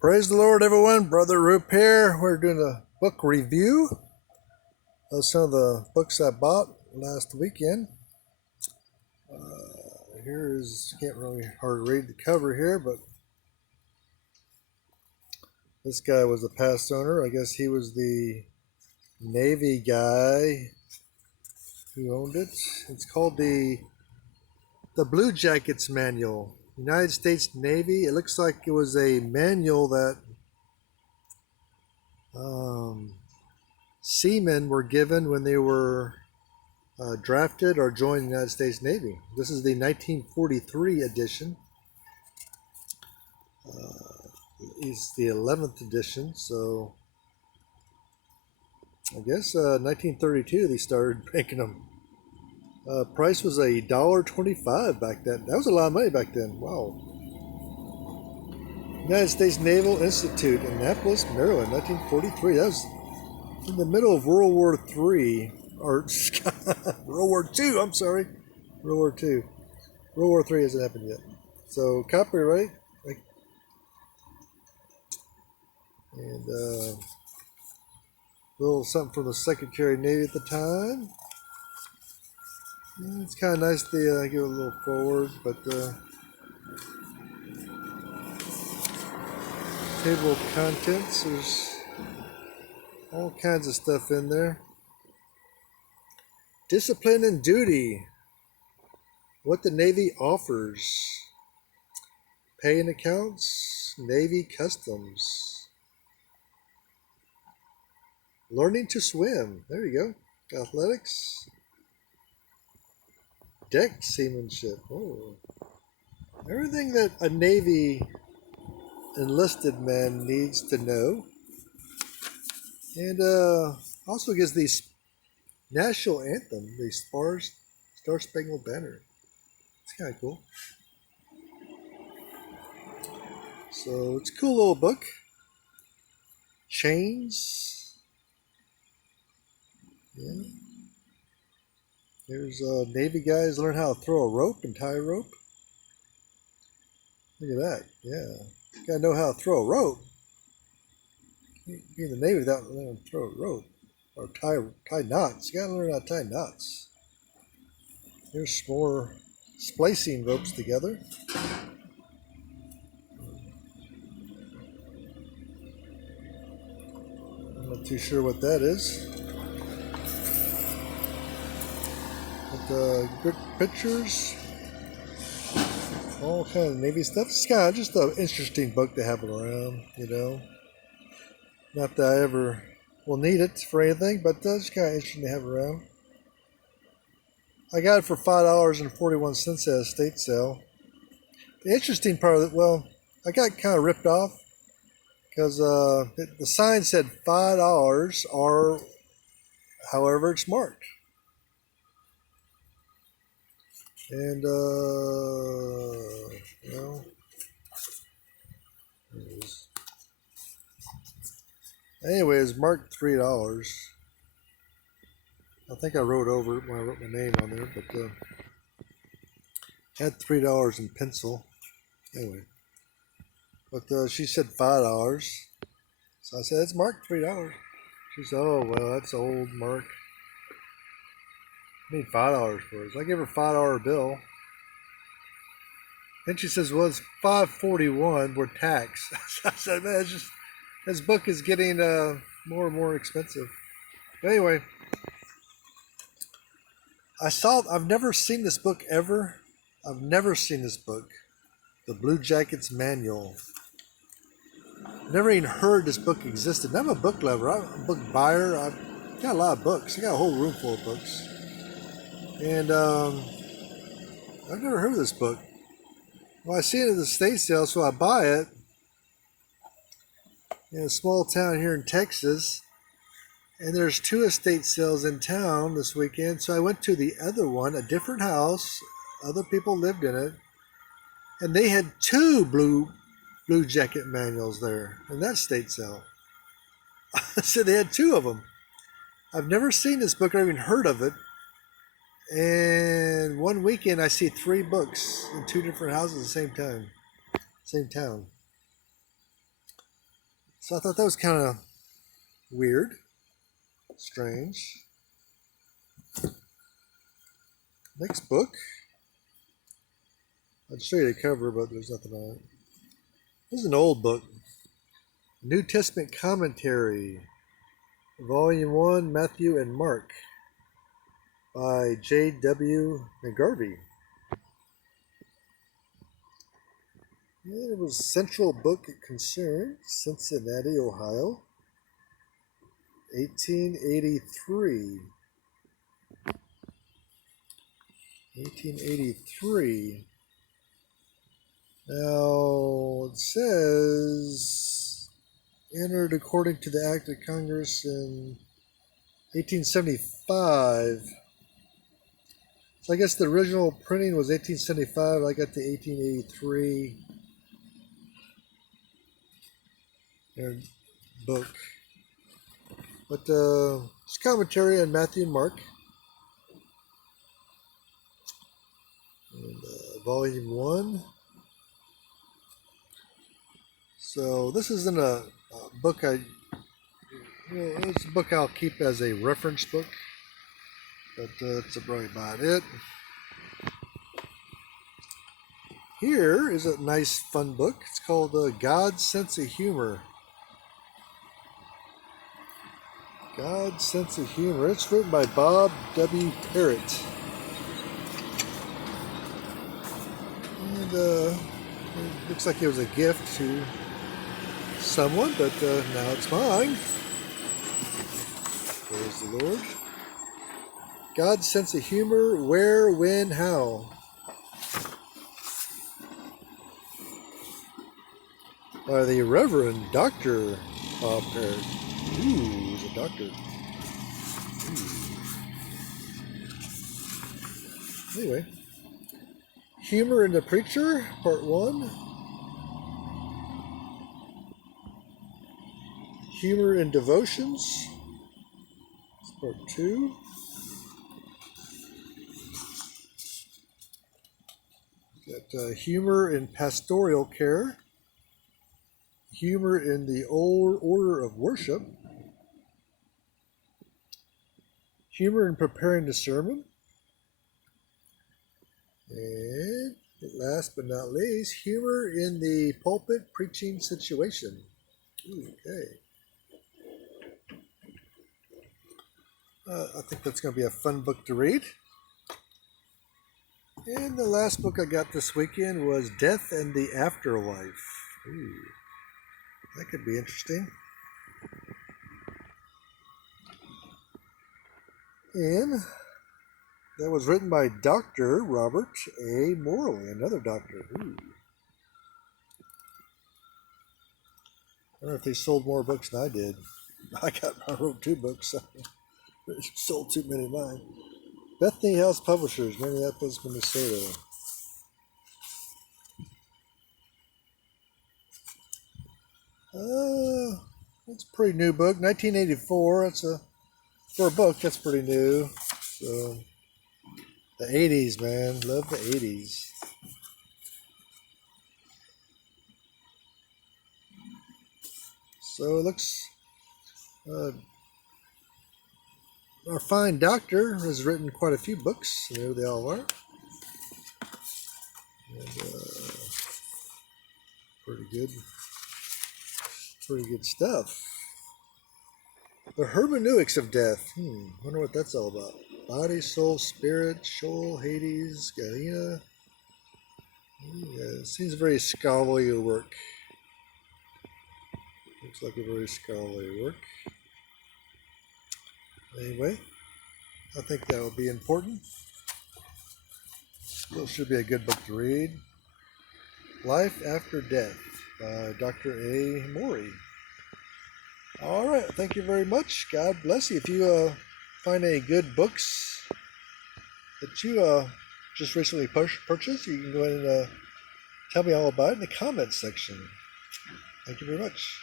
Praise the Lord, everyone. Brother Roop here. We're doing a book review of some of the books I bought last weekend. Here is, can't really hardly read the cover here, but this guy was a past owner. I guess he was the Navy guy who owned it. It's called the Blue Jackets Manual. United States Navy. It looks like it was a manual that seamen were given when they were drafted or joined the United States Navy. This is the 1943 edition. It's the 11th edition, so I guess 1932 they started making them. Price was $1.25 back then. That was a lot of money back then. Wow. United States Naval Institute, Annapolis, Maryland, 1943. That was in the middle of World War III, or World War II, I'm sorry. World War II. World War III hasn't happened yet. So, copyright. And a little something from the Secretary of Navy at the time. Yeah, it's kind of nice to give it a little forward, but table of contents, there's all kinds of stuff in there. Discipline and duty. What the Navy offers. Pay and accounts. Navy customs. Learning to swim. There you go. Athletics. Deck seamanship. Oh. Everything that a Navy enlisted man needs to know. And also gives the national anthem, the Star Spangled Banner. It's kind of cool. So it's a cool little book. Chains. Yeah. Here's Navy guys learn how to throw a rope and tie a rope. Look at that. Yeah. You gotta know how to throw a rope. You can't be in the Navy without learning how to throw a rope. Or tie knots. You gotta learn how to tie knots. Here's more splicing ropes together. I'm not too sure what that is. But good pictures. All kind of Navy stuff. It's kind of just an interesting book to have around, you know. Not that I ever will need it for anything, but it's kind of interesting to have around. I got it for $5.41 at a state sale. The interesting part of it, well, I got kind of ripped off because the sign said $5 or however it's marked. And, well, anyway, it's marked $3. I think I wrote over it when I wrote my name on there, but had $3 in pencil. Anyway, but she said $5, so I said it's marked $3. She said, "Oh well, that's an old mark. I need $5 for it." So I gave her a $5 bill. Then she says, "Well, it's $5.41 with tax." I said, "Man, it's just this book is getting more and more expensive." But anyway. I've never seen this book ever. I've never seen this book. The Blue Jackets Manual. Never even heard this book existed. I'm a book lover. I'm a book buyer. I've got a lot of books. I got a whole room full of books. And I've never heard of this book. Well, I see it at the estate sale, so I buy it. In a small town here in Texas. And there's 2 estate sales in town this weekend. So I went to the other one, a different house. Other people lived in it. And they had 2 blue jacket manuals there in that estate sale. So they had 2 of them. I've never seen this book or even heard of it. And one weekend I see 3 books in 2 different houses at the same time. Same town. So I thought that was kind of weird, strange. Next book. I'd show you the cover, but there's nothing on it. This is an old book. New Testament Commentary, Volume 1, Matthew and Mark, by J.W. McGarvey. And it was Central Book Concern, Cincinnati, Ohio, 1883. 1883. Now, it says, entered according to the Act of Congress in 1875. So I guess the original printing was 1875. I got the 1883 book. But it's commentary on Matthew and Mark. And, volume 1. So this isn't a book it's a book I'll keep as a reference book, but that's probably about it. Here is a nice fun book. It's called God's Sense of Humor. God's Sense of Humor. It's written by Bob W. Parrott. And it looks like it was a gift to someone, but now it's mine. Praise the Lord. God's Sense of Humor, Where, When, How. By the Reverend Dr. Bob Parrott. Ooh, he's a doctor. Ooh. Anyway. Humor in the Preacher, Part 1. Humor in Devotions, Part 2. Got Humor in Pastoral Care. Humor in the Old Order of Worship. Humor in Preparing the Sermon. And last but not least, humor in the pulpit preaching situation. Okay. I think that's going to be a fun book to read. And the last book I got this weekend was Death and the Afterlife. Ooh, that could be interesting. And that was written by Dr. Robert A. Morley, another doctor. Ooh. I don't know if they sold more books than I did. I wrote 2 books, so I sold too many of mine. Bethany House Publishers, Minneapolis, Minnesota. It's a pretty new book, 1984. For a book, that's pretty new. So, the 80s, man. Love the 80s. So it looks, our fine doctor has written quite a few books. There they all are. And, pretty good stuff. The Hermeneutics of Death. Wonder what that's all about. Body, soul, spirit, Sheol, Hades, Gehenna. It seems very scholarly work. Looks like a very scholarly work. Anyway, I think that will be important. Still should be a good book to read. Life After Death by Dr. A. Morey. All right, thank you very much. God bless you. If you find any good books that you just recently purchased, you can go ahead and tell me all about it in the comments section. Thank you very much.